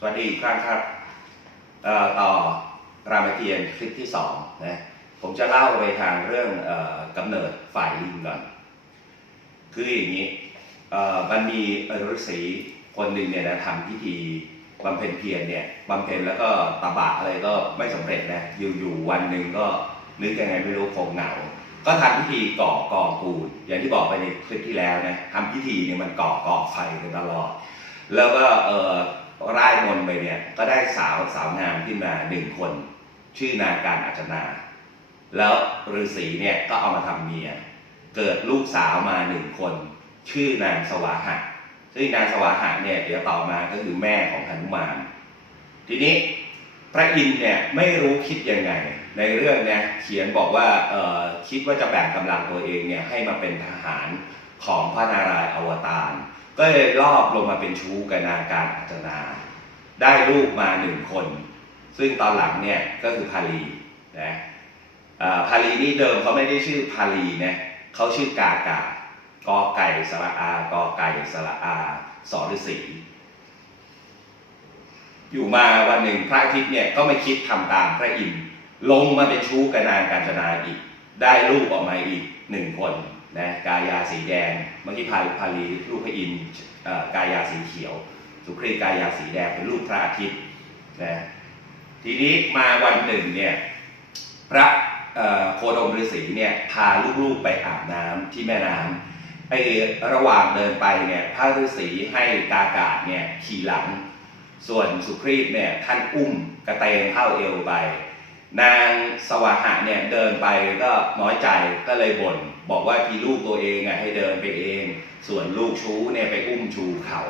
สวัสดีอีกครั้งครับต่อรามเกียรติ์คลิปที่สองนะผมจะเล่าไปทางเรื่องออกำเนิดฝ่ายลิงก่อน คืออย่างนี้มันมีฤาษีคนหนึ่งเนี่ยนะทำพิธีบำเพ็ญเพียรเนี่ยบำเพ็ญแล้วก็ตบะอะไรก็ไม่สำเร็จนะอยู่ๆวันหนึ่งก็นึกยังไงไม่รู้คงเหงาก็ทำพิธีก่อกองปูนอย่างที่บอกไปในคลิปที่แล้วนะทำพิธีเนี่ยมันก่อกองไฟกันตลอด แล้วก็เออ ร่ายมนไปเนี่ยก็ได้สาวสาวงามขึ้นมาหนึ่งคน ชื่อนางการอาจนา แล้วฤาษีเนี่ยก็เอามาทำเมีย เกิดลูกสาวมาหนึ่งคน ชื่อนางสวาหะซึ่งนางสวาหะเนี่ยเดี๋ยวต่อมาก็คือแม่ของหนุมานทีนี้พระอินทร์เนี่ยไม่รู้คิดยังไง ในเรื่องเนี่ยเขียนบอกว่าเออคิดว่าจะแบ่งกำลังตัวเองเนี่ยให้มาเป็นทหารของพระนารายณ์อวตาร ก็เลยลอบลงมาเป็นชู้กับนางการอัจนา ได้ลูกมาหนึ่งคน ซึ่งตอนหลังเนี่ยก็คือพาลีนะพาลีนี่เดิมเขาไม่ได้ชื่อพาลีนะเขาชื่อกากากอไก่สระอากอไก่สระอาสอฤษีอยู่มาวันหนึ่งพระอาทิตย์เนี่ยก็ไม่คิดทำตามพระอินทร์ลงมาเป็นชู้กับนางกาญจนาอีก ได้ลูกออกมาอีกหนึ่งคน นะกายาสีแดงเมื่อกี้พาพาลีลูกพระอินทร์กายาสีเขียว สุครีกายาสีแดงเป็นลูกพระอาทิตย์นะทีนี้มาวันหนึ่งเนี่ยพระโคดมฤาษีเนี่ยพาลูกๆไปอาบน้ำที่แม่น้ำไอ้ระหว่างเดินไปเนี่ยพระฤาษีให้กากาเนี่ยขี่หลัง ส่วนสุครีตเนี่ยท่านอุ้มกระเตงเข้าเอวไป นางสวาหะเนี่ยเดินไปก็น้อยใจก็เลยบ่นบอกว่าทีลูกตัวเองอะให้เดินไปเอง ส่วนลูกชู้เนี่ยไปอุ้มชูเขา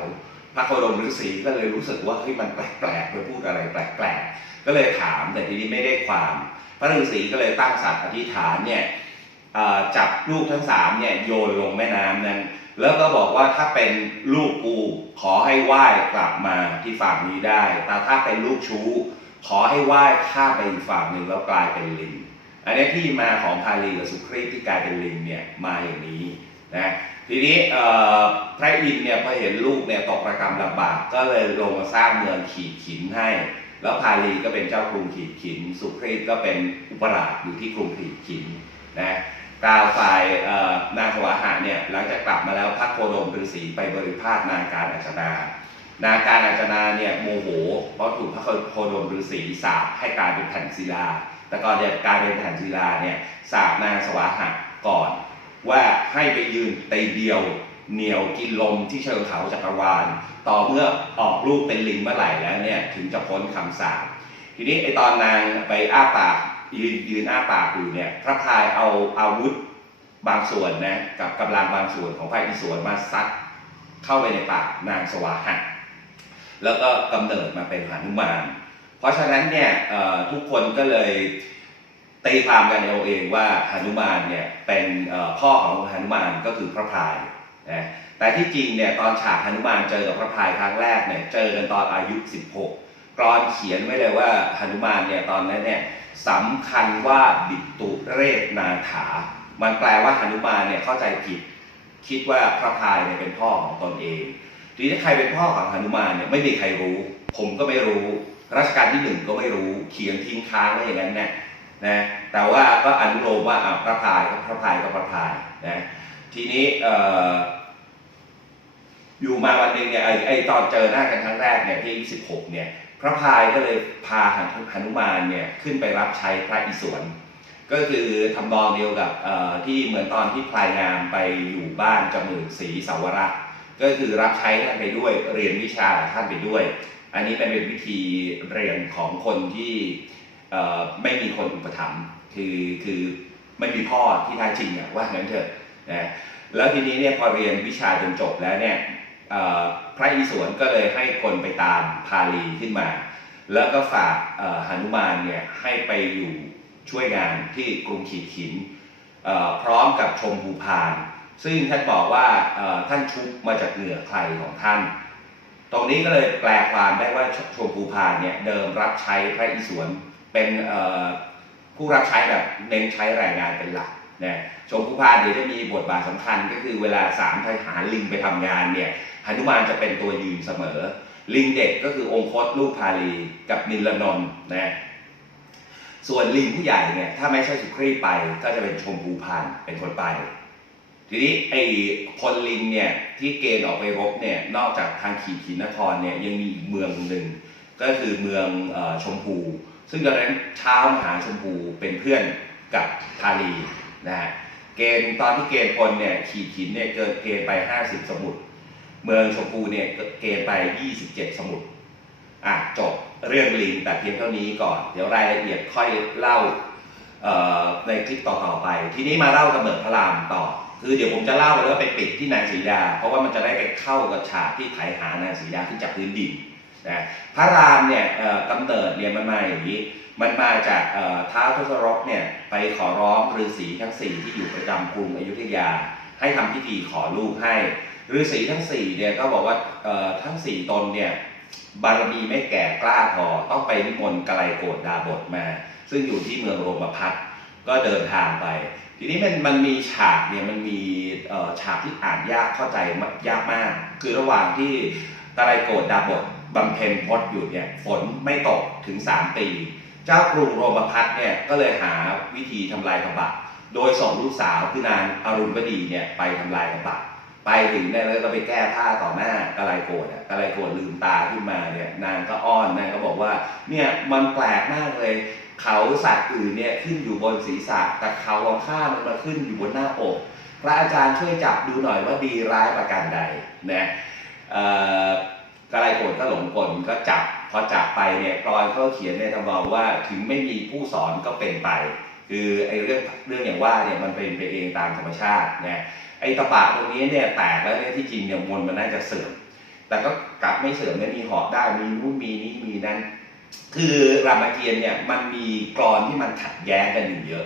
พระโคดมฤาษีก็เลยรู้สึกว่าเฮ้ยมันแปลกๆไปพูดอะไรแปลกๆ ก็เลยถามแต่ทีนี้ไม่ได้ความ พระฤาษีก็เลยตั้งสัตว์อธิษฐานเนี่ยจับลูกทั้งสามเนี่ยโยนลงแม่น้ำนั้น แล้วก็บอกว่าถ้าเป็นลูกกูขอให้ว่ายกลับมาที่ฝั่งนี้ได้ แต่ถ้าเป็นลูกชู้ ขอให้ว่ายข้ามไปอีกฝั่งหนึ่งแล้วกลายเป็นลิงอันนี้ที่มาของพาลีกับสุครีที่กลายเป็นลิงเนี่ยมาอย่างนี้นะทีนี้พระอินเนี่ยพอเห็นลูกเนี่ยตกประกรรมลำบากก็เลยลงมาสร้างเมืองขีดขินให้ แล้วพาลีก็เป็นเจ้ากรุงขีดขิน สุครีตก็เป็นอุปราชอยู่ที่กรุงขีดขินนะกาวฝ่ายนางสวาหะเนี่ยหลังจากกลับมาแล้วพระโคดมฤาษีไปบริพาทนางการอัจนา นางการอาจนาเนี่ยโมโหเพราะถูกพระโคดมฤาษีสาปให้กลายเป็นแผ่นศิลา แต่ก่อนจะกายเป็นแผ่นศิลาเนี่ยสาปนางสวาหะก่อน ว่าให้ไปยืนตีเดียวเหนียวกินลมที่เชิงเขาจักรวาล ต่อเมื่อออกลูกเป็นลิงเมื่อไหร่แล้วเนี่ยถึงจะพ้นคำสาปทีนี้ไอตอนนางไปอ้าปากยืนยืนอ้าปากอยู่เนี่ยพระพายเอาอาวุธบางส่วนนะกับกำลังบางส่วนของพระอิศวรมาซัดเข้าไปในปากนางสวาหะ แล้วก็กำเนิดมาเป็นหานุมาน เพราะฉะนั้นเนี่ยทุกคนก็เลยตีความกันเอาเองว่าหานุมานเนี่ยเป็นพ่อของหานุมานก็คือพระพายนะแต่ที่จริงเนี่ยตอนฉากหนุมานเจอกับพระพายครั้งแรกเนี่ยเจอกันตอนอายุ 16 กรอนเขียนไว้เลยว่าหนุมานเนี่ยตอนนั้นเนี่ยสำคัญว่าบิตุเรศนาถา มันแปลว่าหนุมานเนี่ยเข้าใจผิดคิดว่าพระพายเนี่ยเป็นพ่อของตนเอง ทีนี้ใครเป็นพ่อของหนุมานเนี่ยไม่มีใครรู้ ผมก็ไม่รู้รัชกาลที่หนึ่งก็ไม่รู้เขียนทิ้งค้างไว้อย่างนั้นเนี่ยนะแต่ว่าก็อนุโลมว่าอะพระพายก็พระพายก็พระพายนะทีนี้ออยู่มาวันหนึ่งเนี่ยไอไอตอนเจอหน้ากันครั้งแรกเนี่ยที่16เนี่ย พระพายก็เลยพาหนุมานเนี่ยขึ้นไปรับใช้พระอิศวรก็คือทำนองเดียวกับที่เหมือนตอนที่พลายงามไปอยู่บ้านจมือศรีสาวรักษ์ ก็คือรับใช้ท่านไปด้วยเรียนวิชาท่านไปด้วย อันนี้เป็นวิธีเรียนของคนที่ไม่มีคนอุปถัมภ์คือคือไม่มีพ่อที่แท้จริงอะว่างั้นเถอะนะแล้วทีนี้เนี่ยพอเรียนวิชาจนจบแล้วเนี่ยพระอิศวรก็เลยให้คนไปตามพาลีขึ้นมา แล้วก็ฝากหนุมานเนี่ยให้ไปอยู่ช่วยงานที่กรุงขีดขินพร้อมกับชมภูพาน ซึ่งท่านบอกว่าท่านชุบมาจากเหนือใครของท่าน ตรงนี้ก็เลยแปลความได้ว่าชมพูพานเนี่ยเดิมรับใช้พระอิศวรเป็นผู้รับใช้แบบเน้นใช้แรงงานเป็นหลักนะชมพูพานเดี๋ยวจะมีบทบาทสำคัญก็คือเวลาสามทหารลิงไปทำงานเนี่ยหนุมานจะเป็นตัวยืนเสมอ ลิงเด็กก็คือองคตลูกพาลีกับนิลนนท์นะส่วนลิงผู้ใหญ่เนี่ยถ้าไม่ใช่สุครีไปก็จะเป็นชมพูพันเป็นคนไป ทีนี้ไอ้พลลิงเนี่ยที่เกณฑ์ออกไปรบเนี่ยนอกจากทางขีดขินนครเนี่ยยังมีอีกเมืองหนึ่งก็คือเมืองอชมพู ซึ่งตอนนั้นเช้ามหาชมพูเป็นเพื่อนกับพาลีนะฮะเกณฑ์ตอนที่เกณฑ์พลเนี่ยขีดขินเนี่ยเกินเกณฑ์ไป 50 สมุดเมืองชมพูเนี่ยเกณฑ์ไป 27 สมุดอะจบเรื่องลิงแต่เพียงเท่านี้ก่อน เดี๋ยวรายละเอียดค่อยเล่าในคลิปต่อๆไป ทีนี้มาเล่ากำเนิดพระรามต่อ คือเดี๋ยวผมจะเล่าแล้วไปปิดที่นางศรีดา เพราะว่ามันจะได้ไปเข้ากับฉากที่ไถหานางศรีดาขึ้นจากพื้นดินนะพระรามเนี่ยกำเนิดเนี่ยมันมาอย่างนี้ มันมาจากท้าวทศรถเนี่ยไปขอร้องฤาษีทั้งสี่ที่อยู่ประจำกรุงอยุธยา ให้ทำพิธีขอลูกให้ฤาษีทั้งสี่เนี่ยก็บอกว่าทั้งสี่ตนเนี่ยบารมีไม่แก่กล้าพอต้องไปนิมนต์ไกลโกรดาบทมา ซึ่งอยู่ที่เมืองโรมพัทก็เดินทางไป ทีนี้มันมันมีฉากเนี่ยมันมีฉากที่อ่านยากเข้าใจยากมาก คือระหว่างที่ตะไลโกรธดาบทบำเพ็ญพจน์อยู่เนี่ยฝนไม่ตกถึง 3 ปี เจ้ากรุงโรมพัทเนี่ยก็เลยหาวิธีทำลายกบฏโดยส่งลูกสาวคือนางอรุณวดีเนี่ยไปทำลายกบฏไปถึงเนี่ยแล้วก็ไปแก้ผ้าต่อหน้ากะไลโกรธอะกะไลโกรธลืมตาขึ้นมาเนี่ยนางก็อ้อนนางก็บอกว่าเนี่ยมันแปลกมากเลย เขาสัตว์อื่นเนี่ยขึ้นอยู่บนศีรษะ แต่เขาของข้ามันมาขึ้นอยู่บนหน้าอก พระอาจารย์ช่วยจับดูหน่อยว่าดีร้ายประการใดนะเอ่อกะไรโกรธก็หลงกลก็จับพอจับไปเนี่ยกรอนเขาเขียนในทำนองว่าถึงไม่มีผู้สอนก็เป็นไป คือไอ้เรื่องเรื่องอย่างว่าเนี่ยมันเป็นไปเองตามธรรมชาตินะไอ้ตะปะตรงนี้เนี่ยแตกแล้วเนี่ยที่จริงเนี่ยมวลมันน่าจะเสื่อมแต่ก็กลับไม่เสื่อมเนี่ยมีหอบได้มีนู่นมีนี้มีนั้น คือรามเกียรติ์เนี่ยมันมีกรอนที่มันขัดแย้งกันอยู่เยอะ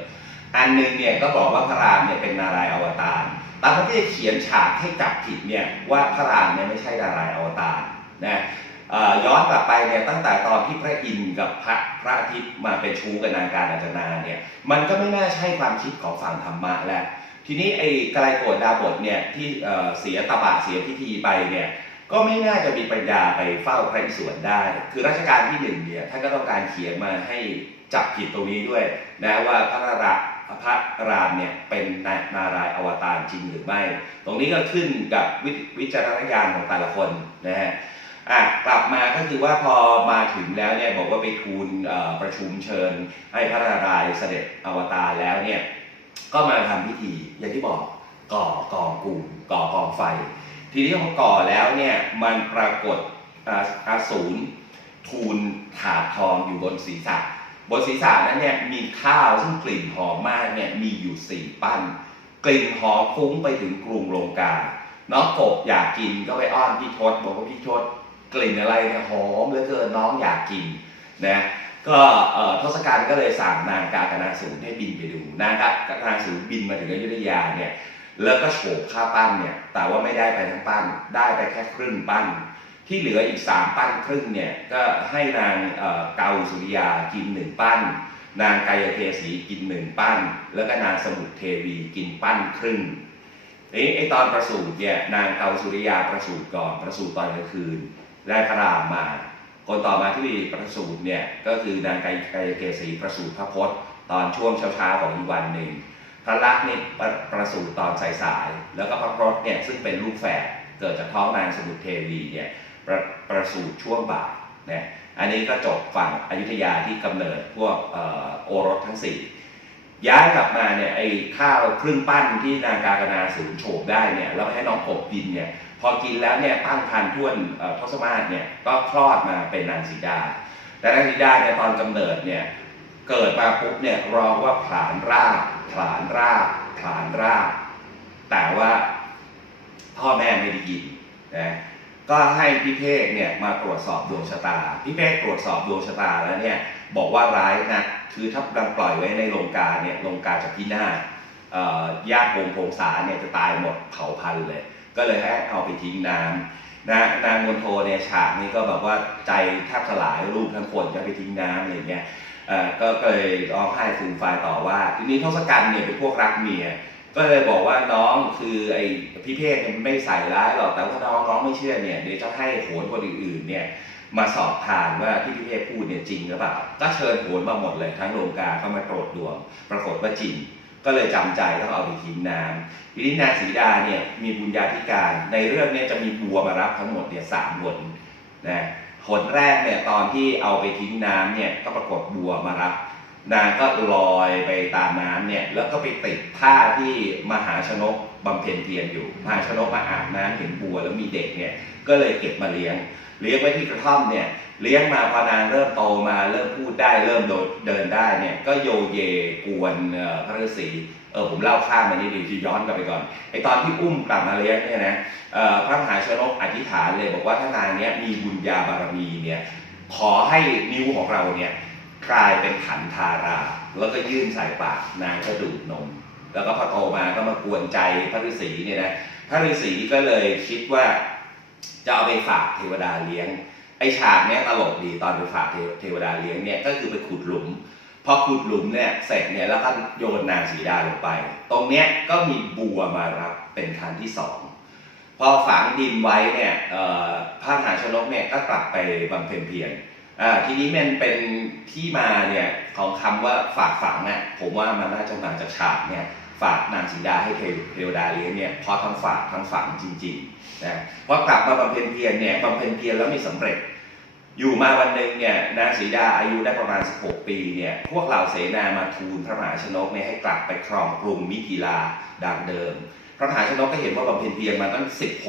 อันหนึงเนี่ยก็บอกว่าพระรามเนี่ยเป็นนารายอวตารแต่เขาก็จะเขียนฉากให้จับผิดเนี่ยว่าพระรามเนี่ยไม่ใช่นารายอวตารนะย้อนกลับไปเนี่ยตั้งแต่ตอนที่พระอินทร์กับพระพระอาทิตย์มาเป็นชู้กับนางการอาจนาเนี่ยมันก็ไม่น่าใช่ความคิดของฝั่งธรรมะแล้วทีนี้ไอ้กลายโกรธดาบทเนี่ยที่เอ่อเสียตบะเสียพิธีไปเนี่ย ก็ไม่น่าจะมีปัญญาไปเฝ้าพระอิศวรได้ คือรัชกาลที่หนึ่งเนี่ยท่านก็ต้องการเขียนมาให้จับผิดตรงนี้ด้วยนะว่าพระราพระรามเนี่ยเป็นนานารายณ์อวตารจริงหรือไม่ ตรงนี้ก็ขึ้นกับวิวิจารณญาณของแต่ละคนนะฮะอะกลับมาก็คือว่าพอมาถึงแล้วเนี่ยบอกว่าไปทูลประชุมเชิญ ให้พระนารายณ์เสด็จอวตารแล้วเนี่ยก็มาทำพิธีอย่างที่บอกก่อกองกูลก่อกองไฟ ทีนี้พอก่อแล้วเนี่ยมันปรากฏอาอสูรทูลถาดทองอยู่บนศีรษะ บนศีรษะนั้นเนี่ยมีข้าวซึ่งกลิ่นหอมมากเนี่ยมีอยู่สี่ปั้น กลิ่นหอมฟุ้งไปถึงกรุงลงกาน้องกบอยากกินก็ไปอ้อนพี่ทศบอกว่าพี่ทศกลิ่นอะไรเนี่ยหอมเหลือเกินน้องอยากกินนะก็เทศกัณฐ์ก็เลยสั่งนางกากนาสูรให้บินไปดูนางกากนาสูรบินมาถึงอยุธยาเนี่ย แล้วก็โฉบข้าปั้นเนี่ย แต่ว่าไม่ได้ไปทั้งปั้น ได้ไปแค่ครึ่งปั้น ที่เหลืออีกสามปั้นครึ่งเนี่ย ก็ให้นางเกาสุริยากินหนึ่งปั้น นางกายเทศีกินหนึ่งปั้น แล้วก็นางสมุทรเทวีกินปั้นครึ่งนี่ไอตอนประสูติเนี่ยนางเกาสุริยาประสูติก่อนประสูติตอนกลางคืนได้พระรามมา คนต่อมาที่มีประสูติเนี่ยก็คือนางกายกายเกษีประสูติพระพศตอนช่วงเช้าๆของอีกวันหนึ่ง พระลักษณ์นี่ประประสูติตอนสายๆแล้วก็พระพรตเนี่ยซึ่งเป็นลูกแฝดเกิดจากท้องนางสมุทรเทวีเนี่ยประประสูติช่วงบ่ายเนี่ยอันนี้ก็จบฝั่งอยุธยาที่กำเนิดพวกออโอรสทั้งสี่ย้ายกลับมาเนี่ยไอ้ข้าวครึ่งปั้นที่นางกากนาสูญโฉบได้เนี่ยแล้วให้น้องกบกินเนี่ยพอกินแล้วเนี่ยตั้งครรภ์ท้วนทศมาศเนี่ยก็คลอดมาเป็นนางสีดา แต่นางสีดาเนี่ยตอนกำเนิดเนี่ยเกิดมาปุ๊บเนี่ยร้องว่าผลานราก ผลานรากผลานรากแต่ว่าพ่อแม่ไม่ได้ยินนะก็ให้พี่เพกเนี่ยมาตรวจสอบดวงชะตา พี่เพกตรวจสอบดวงชะตาแล้วเนี่ยบอกว่าร้ายนะคือถ้าดังปล่อยไว้ในโรงกาเนี่ยโรงกาจะพินาศเอ่อญาติวงศ์พงษาเนี่ยจะตายหมดเผาพันเลย ก็เลยให้เอาไปทิ้งน้ำนะนางมนโทเนี่ยฉากนี้ก็แบบว่าใจแทบสลายลูกทั้งคนจะไปทิ้งน้ำอะไรเงี้ย ก็เลยร้องไห้ฟูมฟายต่อว่า ทีนี้ทศกัณฐ์เนี่ยเป็นพวกรักเมีย ก็เลยบอกว่าน้องคือไอ้พี่เพศเนี่ยมันไม่ใส่ร้ายหรอก แต่ว่าน้องน้องไม่เชื่อเนี่ยเดี๋ยวจะให้โหนคนอื่นๆเนี่ยมาสอบทานว่าที่พี่เพศพูดเนี่ยจริงหรือเปล่า ก็เชิญโหนมาหมดเลยทั้งโรงกาเข้ามาตรวจดวง ปรากฏว่าจริง ก็เลยจำใจต้องเอาไปทิ้งน้ำทีนี้นางสีดาเนี่ยมีบุญญาธิการ ในเรื่องเนี่ยจะมีบัวมารับทั้งหมดเนี่ยสามหนนะ หนแรกเนี่ยตอนที่เอาไปทิ้งน้ำเนี่ยก็ปรากฏบัวมารับนางก็ลอยไปตามน้ำเนี่ยแล้วก็ไปติดท่าที่มหาชนกบำเพ็ญเพียรอยู่ มหาชนกมาอาบน้ำเห็นบัวแล้วมีเด็กเนี่ยก็เลยเก็บมาเลี้ยง เลี้ยงไว้ที่กระท่อมเนี่ยเลี้ยงมาพอนางเริ่มโตมาเริ่มพูดได้เริ่มเดินได้เนี่ยก็โยเยกวนพระฤาษี เออผมเล่าข้ามมานิดนึงที่ย้อนกลับไปก่อนไอตอนที่อุ้มกลับมาเลี้ยงเนี่ยนะพระมหาชนกอธิษฐานเลยบอกว่าถ้านางเนี้ยมีบุญญาบารมีเนี่ยขอให้นิ้วของเราเนี่ยกลายเป็นขันธารา แล้วก็ยื่นใส่ปากนางก็ดูดนม แล้วก็พอโตมาก็มากวนใจพระฤาษีเนี่ยนะพระฤาษีก็เลยคิดว่าจะเอาไปฝากเทวดาเลี้ยงไอฉากเนี้ยตลกดีตอนไปฝากเทเทวดาเลี้ยงเนี่ยก็คือไปขุดหลุม พอขุดหลุมเนี่ยเสร็จเนี่ยแล้วก็โยนนางสีดาลงไป ตรงเนี้ยก็มีบัวมารับเป็นครั้งที่สองพอฝังดินไว้เนี่ยพระมหาชนกเนี่ยก็กลับไปบำเพ็ญเพียรทีนี้มันเป็นที่มาเนี่ยของคำว่าฝากฝังเนี่ยผมว่ามันน่าจะมาจากฉากเนี่ยฝากนางสีดาให้เทวดาเลี้ยงเนี่ยเพราะทั้งฝากทั้งฝังจริงๆนะพอกลับมาบำเพ็ญเพียรเนี่ยบำเพ็ญเพียรแล้วไม่สำเร็จ อยู่มาวันหนึ่งเนี่ยนางสีดาอายุได้ประมาณ 16 ปีเนี่ยพวกเหล่าเสนามาทูลพระมหาชนกเนี่ยให้กลับไปครองกรุงมิถิลาดังเดิม พระมหาชนกก็เห็นว่าบำเพ็ญเพียรมาตั้ง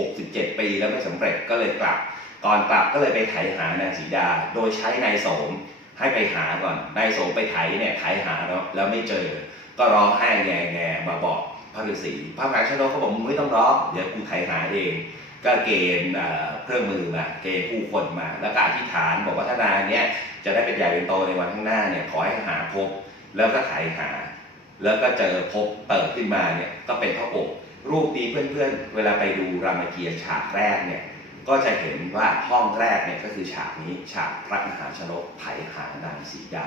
16-17 ปีแล้วไม่สำเร็จก็เลยกลับก่อนกลับก็เลยไปไถหานางสีดา โดยใช้นายโสมให้ไปหาก่อนนายโสมไปไถเนี่ยไถหาแล้วแล้วไม่เจอ ก็ร้องไห้แง่แง่มาบอกพระฤาษีพระมหาชนกเขาบอกมึงไม่ต้องร้องเดี๋ยวกูไถหาเองก็เกณฑ์ เครื่องมือมาเกณฑ์ผู้คนมา แล้วก็อธิษฐานบอกว่าถ้านางเนี้ยจะได้เป็นใหญ่เป็นโตในวันข้างหน้าเนี่ยขอให้หาพบแล้วก็ไถหา แล้วก็เจอพบเปิดขึ้นมาเนี่ยก็เป็นพระอบรูปนี้เพื่อนๆ เวลาไปดูรามเกียรติ์ฉากแรกเนี่ยก็จะเห็นว่าห้องแรกเนี่ยก็คือฉากนี้ฉากพระมหาชนกไถหานางสีดา